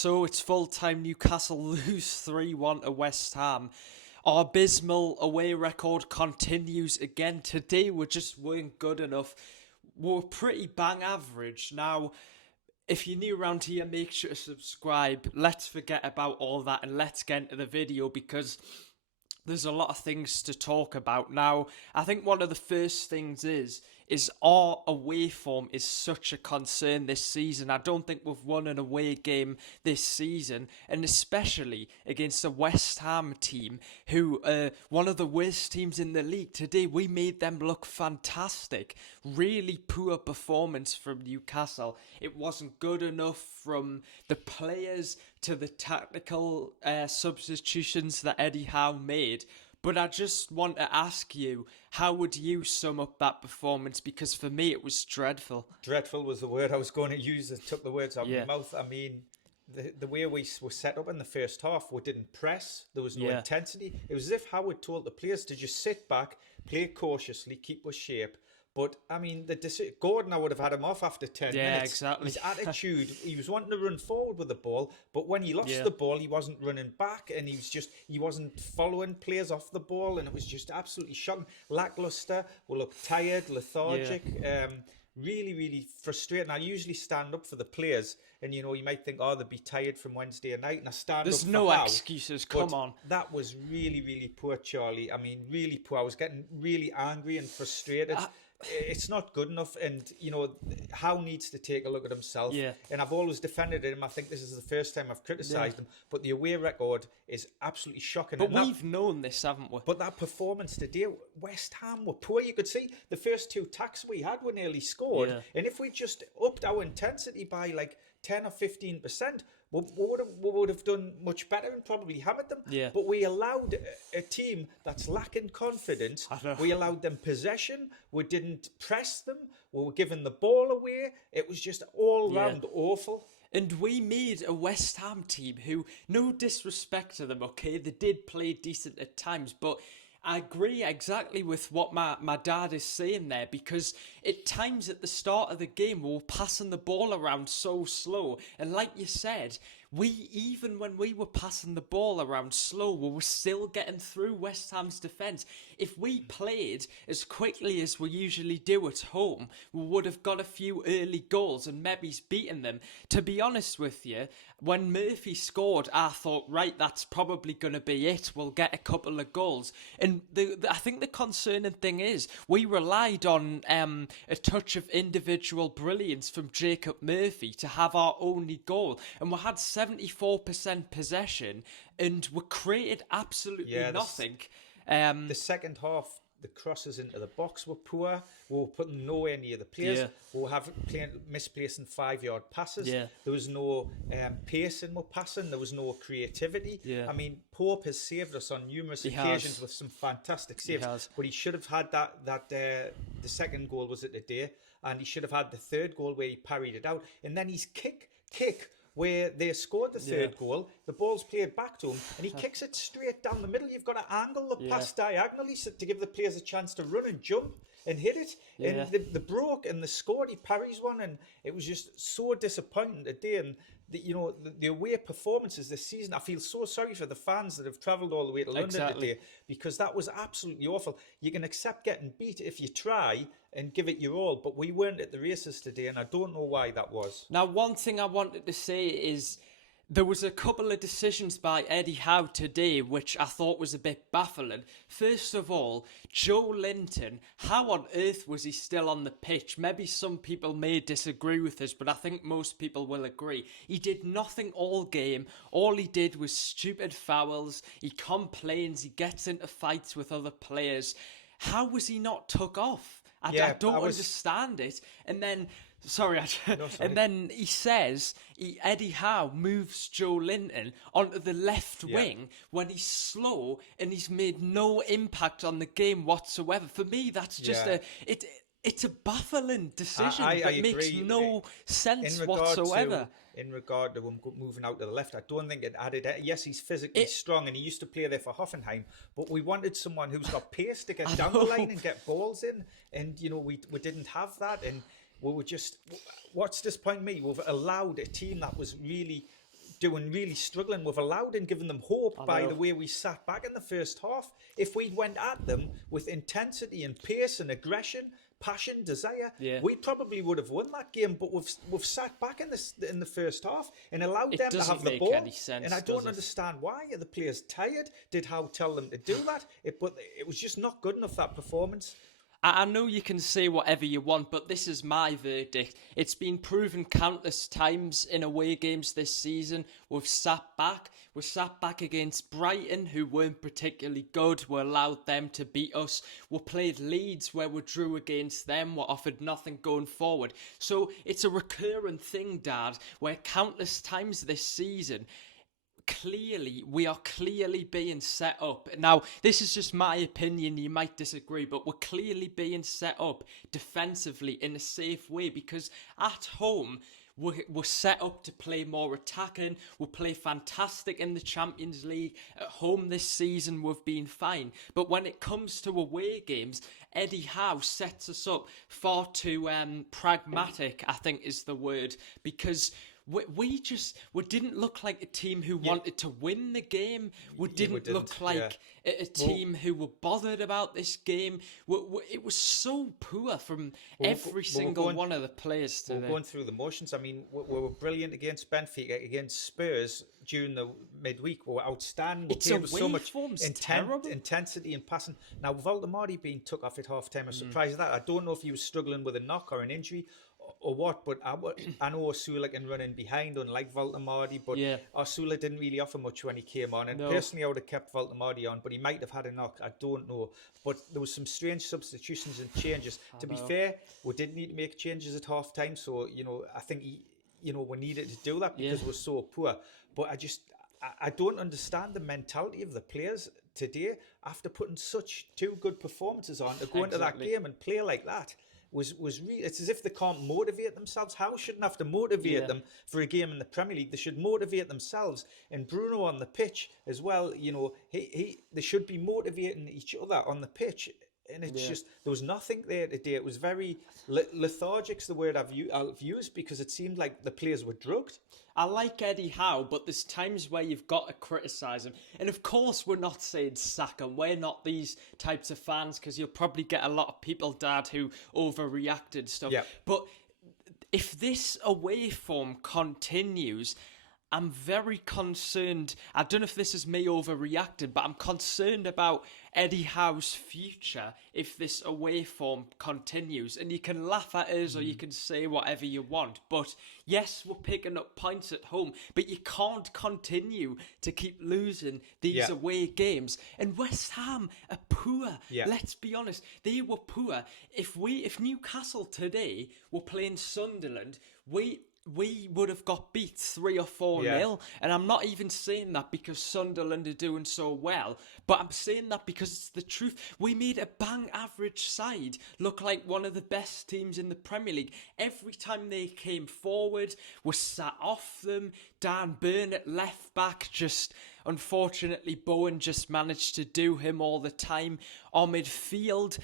So it's full-time. Newcastle lose 3-1 to West Ham. Our abysmal away record continues again. Today we just weren't good enough. We're pretty bang average. Now, if you're new around here, make sure to subscribe. Let's forget about all that and let's get into the video because there's a lot of things to talk about. Now, I think one of the first things is our away form is such a concern this season. I don't think we've won an away game this season, and especially against a West Ham team who are one of the worst teams in the league. Today we made them look fantastic. Really poor performance from Newcastle. It wasn't good enough from the players to the tactical substitutions that Eddie Howe made. But I just want to ask you, how would you sum up that performance? Because for me, it was dreadful. Dreadful was the word I was going to use. It took the words out of my mouth. I mean, the way we were set up in the first half, we didn't press. There was no intensity. It was as if Howard told the players to just sit back, play cautiously, keep with shape. But, I mean, Gordon, I would have had him off after 10 minutes. Yeah, exactly. His attitude, he was wanting to run forward with the ball, but when he lost the ball, he wasn't running back, and he wasn't following players off the ball, and it was just absolutely shocking. Lackluster, we looked tired, lethargic, really, really frustrating. I usually stand up for the players, and, you might think, they'll be tired from Wednesday night, and I stand There's up for no Howe, excuses, come on. That was really, really poor, Charlie. I mean, really poor. I was getting really angry and frustrated. It's not good enough, and Howe needs to take a look at himself. And I've always defended him. I think this is the first time I've criticised him, but the away record is absolutely shocking. But we've known this, haven't we? But that performance today, West Ham were poor. You could see the first two attacks we had were nearly scored, and if we just upped our intensity by like 10 or 15%, we would have done much better and probably hammered them. But we allowed a team that's lacking confidence. We allowed them possession. We didn't press them. We were giving the ball away. It was just all round awful. And we made a West Ham team who, no disrespect to them, okay, they did play decent at times, but I agree exactly with what my dad is saying there, because at times at the start of the game we were passing the ball around so slow, and like you said, even when we were passing the ball around slow, we were still getting through West Ham's defence. If we played as quickly as we usually do at home, we would have got a few early goals and maybe beaten them. To be honest with you, when Murphy scored, I thought, right, that's probably going to be it. We'll get a couple of goals. And I think the concerning thing is we relied on a touch of individual brilliance from Jacob Murphy to have our only goal. And we had 74% possession and we created absolutely nothing. The second half, the crosses into the box were poor. We were putting nowhere near the players. We were misplacing 5-yard passes. There was no pace in my passing. There was no creativity. I mean, Pope has saved us on numerous occasions with some fantastic saves. But he should have had the second goal was it today, and he should have had the third goal where he parried it out. And then his kick where they scored the third goal, the ball's played back to him, and he kicks it straight down the middle. You've got to angle the pass diagonally to give the players a chance to run and jump and hit it. And the broke and the scored, he parries one, and it was just so disappointing today. And the away performances this season, I feel so sorry for the fans that have travelled all the way to London today, because that was absolutely awful. You can accept getting beat if you try and give it your all, but we weren't at the races today, and I don't know why that was. Now, one thing I wanted to say is there was a couple of decisions by Eddie Howe today which I thought was a bit baffling. First of all, Joe Linton, how on earth was he still on the pitch? Maybe some people may disagree with us, but I think most people will agree. He did nothing all game. All he did was stupid fouls. He complains. He gets into fights with other players. How was he not took off? I don't understand it. And then... Sorry. And then he says Eddie Howe moves Joe Linton onto the left wing when he's slow and he's made no impact on the game whatsoever. For me, that's just it's a baffling decision that makes no sense whatsoever. In regard to him moving out to the left, I don't think it added. Yes, he's physically strong and he used to play there for Hoffenheim, but we wanted someone who's got pace to get down the line and get balls in, and we didn't have that. And we were just, what's disappointing me, we've allowed a team that was really really struggling. We've allowed and given them hope by the way we sat back in the first half. If we went at them with intensity and pace and aggression, passion, desire, we probably would have won that game. But we've sat back in the first half and allowed them to have the ball. And I don't understand why. Are the players tired? Did Howe tell them to do that? But it was just not good enough, that performance. I know you can say whatever you want, but this is my verdict. It's been proven countless times in away games this season. We've sat back. We sat back against Brighton, who weren't particularly good. We allowed them to beat us. We played Leeds, where we drew against them. We offered nothing going forward. So it's a recurring thing, Dad, where countless times this season, we are clearly being set up. Now, this is just my opinion, you might disagree, but we're clearly being set up defensively in a safe way, because at home, we're set up to play more attacking. We'll play fantastic in the Champions League. At home this season, we've been fine. But when it comes to away games, Eddie Howe sets us up far too pragmatic, I think is the word, because we didn't look like a team who wanted to win the game. We didn't look like a team who were bothered about this game. It was so poor from every single one of the players today. We're going through the motions. I mean, we were brilliant against Benfica, against Spurs during the midweek. We were outstanding. We played with so much intensity and passing. Now, with Valdemari being took off at half-time, I'm surprised at that. I don't know if he was struggling with a knock or an injury or what, but I know Osula can run in behind, unlike Valdemari, but Osula didn't really offer much when he came on, and personally I would have kept Valdemari on, but he might have had a knock, I don't know. But there was some strange substitutions and changes. To be fair, we didn't need to make changes at half time, so I think we needed to do that because we're so poor. But I don't understand the mentality of the players today after putting such two good performances on to go into that game and play like that. Was really, it's as if they can't motivate themselves. Howe shouldn't have to motivate them for a game in the Premier League. They should motivate themselves. And Bruno on the pitch as well, they should be motivating each other on the pitch. And it's just, there was nothing there today. It was very lethargic's the word I've used, because it seemed like the players were drugged. I like Eddie Howe, but there's times where you've got to criticise him. And of course, we're not saying sack him. We're not these types of fans, because you'll probably get a lot of people, Dad, who overreacted stuff. Yeah. But if this away form continues, I'm very concerned. I don't know if this is me overreacting, but I'm concerned about Eddie Howe's future if this away form continues. And you can laugh at us or you can say whatever you want, but yes, we're picking up points at home, but you can't continue to keep losing these away games. And West Ham are poor. Let's be honest, they were poor. If Newcastle today were playing Sunderland, we would have got beat 3 or 4-0. And I'm not even saying that because Sunderland are doing so well, but I'm saying that because it's the truth. We made a bang average side look like one of the best teams in the Premier League. Every time they came forward, we sat off them. Dan Burn at left back, just unfortunately Bowen just managed to do him all the time. Our midfield,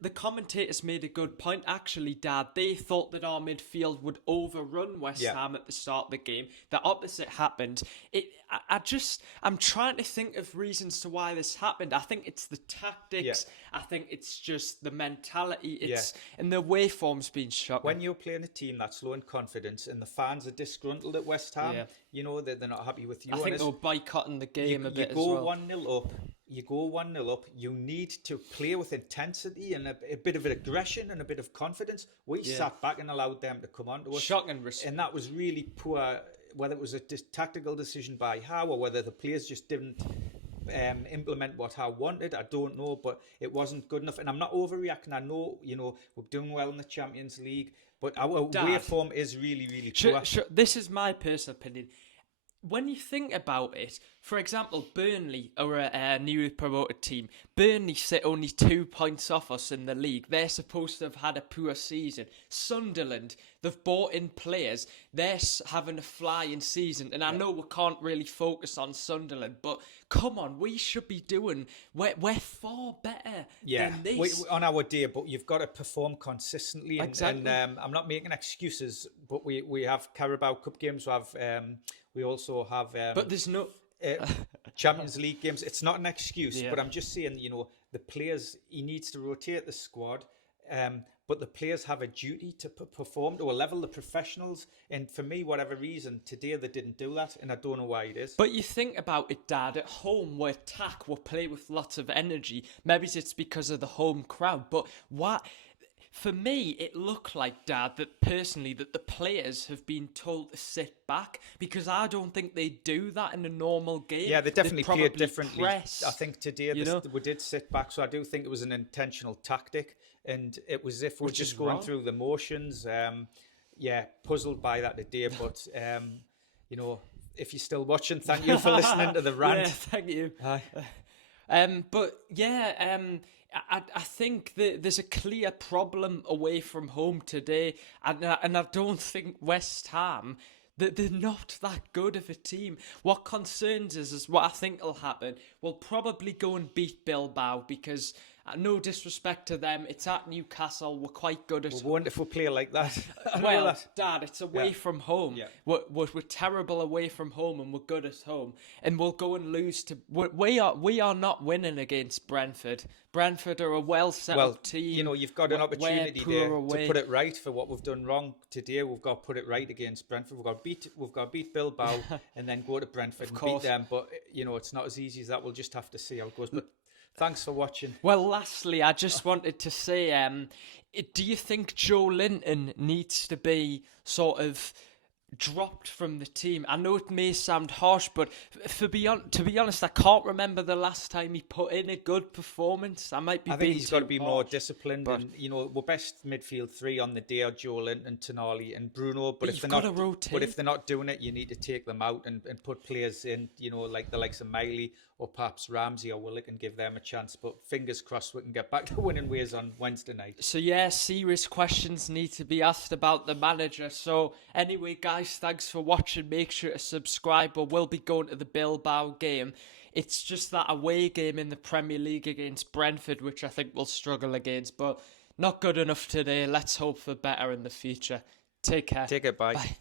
the commentators made a good point actually, Dad. They thought that our midfield would overrun West Ham at the start of the game. The opposite happened. I'm trying to think of reasons to why this happened. I think it's the tactics. I think it's just the mentality. And the waveform's been shocking. When you're playing a team that's low in confidence and the fans are disgruntled at West Ham, they're not happy with you. I think they're boycotting the game a bit as well. You go 1-0 up, you need to play with intensity and a bit of aggression and a bit of confidence. We sat back and allowed them to come on to us. Shocking response. And that was really poor, whether it was a tactical decision by Howe or whether the players just didn't implement what Howe wanted. I don't know, but it wasn't good enough. And I'm not overreacting. I know, we're doing well in the Champions League, but our waveform is really, really poor. This is my personal opinion. When you think about it, for example, Burnley are a newly promoted team. Burnley sit only 2 points off us in the league. They're supposed to have had a poor season. Sunderland, They've bought in players. They're having a flying season. And I know we can't really focus on Sunderland, but come on, we should be doing... We're far better than this. On our day, but you've got to perform consistently. Exactly. And I'm not making excuses, but we have Carabao Cup games. We also have... but there's no... Champions League games. It's not an excuse, but I'm just saying, the players, he needs to rotate the squad, but the players have a duty to perform to a level, the professionals. And for me, whatever reason, today they didn't do that, and I don't know why it is. But you think about it, Dad, at home we attack, we play with lots of energy. Maybe it's because of the home crowd, but what... For me, it looked like, Dad, that personally, that the players have been told to sit back, because I don't think they do that in a normal game. Yeah, they definitely played differently. Press, I think today we did sit back, so I do think it was an intentional tactic, and it was as if we're just going through the motions. Puzzled by that today, but if you're still watching, thank you for listening to the rant. Yeah, thank you. Hi. I think that there's a clear problem away from home today, and I don't think West Ham, that they're not that good of a team. What concerns us is what I think will happen. We'll probably go and beat Bilbao because, no disrespect to them, it's at Newcastle. We're quite good at... We're wonderful player like that. Well, Dad, it's away from home. Yeah. We're terrible away from home, and we're good at home. And we'll go and lose to... We are not winning against Brentford. Brentford are a well-settled team. You've got an opportunity there to put it right for what we've done wrong today. We've got to put it right against Brentford. We've got to beat Bilbao and then go to Brentford and beat them. But it's not as easy as that. We'll just have to see how it goes. But thanks for watching. Well, lastly, I just wanted to say, do you think Joe Linton needs to be sort of dropped from the team? I know it may sound harsh, but to be honest, I can't remember the last time he put in a good performance. I think he's got to be more disciplined. But, and we're best midfield three on the day are Joe Linton, Tonali, and Bruno. But if they're not doing it, you need to take them out and put players in. Like the likes of Miley or perhaps Ramsey or Willock, and give them a chance. But fingers crossed we can get back to winning ways on Wednesday night. So yeah, serious questions need to be asked about the manager. So anyway, guys, thanks for watching. Make sure to subscribe, or we'll be going to the Bilbao game. It's just that away game in the Premier League against Brentford, which I think we'll struggle against, but not good enough today. Let's hope for better in the future. Take care. Take it, bye. Bye.